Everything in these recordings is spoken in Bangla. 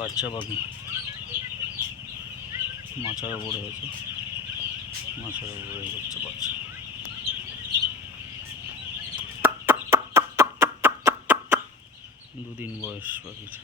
বাচ্চা পাখি মাচার উপরে হয়েছে, মাচার উপরে হচ্ছে বাচ্চা। দুদিন বয়স পাখির।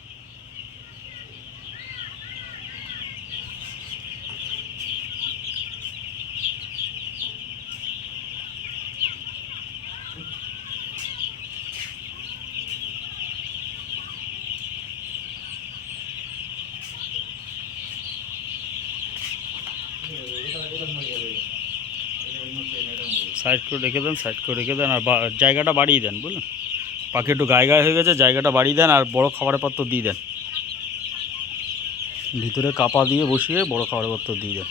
সাইড করে রেখে দেন, সাইড করে রেখে দেন, আর জায়গাটা বাড়িয়ে দেন, বুঝলেন? পাখি একটু গায়ে গায়ে হয়ে গেছে, জায়গাটা বাড়িয়ে দেন আর বড় খাবারের পাত্র দিয়ে দেন, ভিতরে কাপা দিয়ে বসিয়ে বড় খাবারের পাত্র দিয়ে দেন।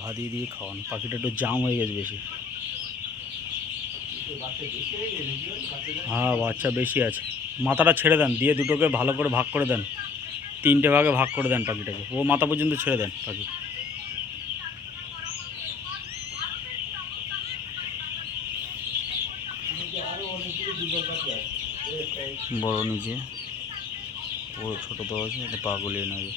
ঘা দিয়ে দিয়ে খাওয়ান, পাখিটা একটু জাম হয়ে গেছে বেশি। হ্যাঁ বাচ্চা বেশি আছে। মাথাটা ছেড়ে দেন, দিয়ে দুটোকে ভালো করে ভাগ করে দেন, 3টে ভাগে ভাগ করে দেন পাখিটাকে, ও মাথা পর্যন্ত ছেড়ে দেন পাখি। বড় নিচে, ও ছোটো তো আছে, এটা পা গলিয়ে নেবে।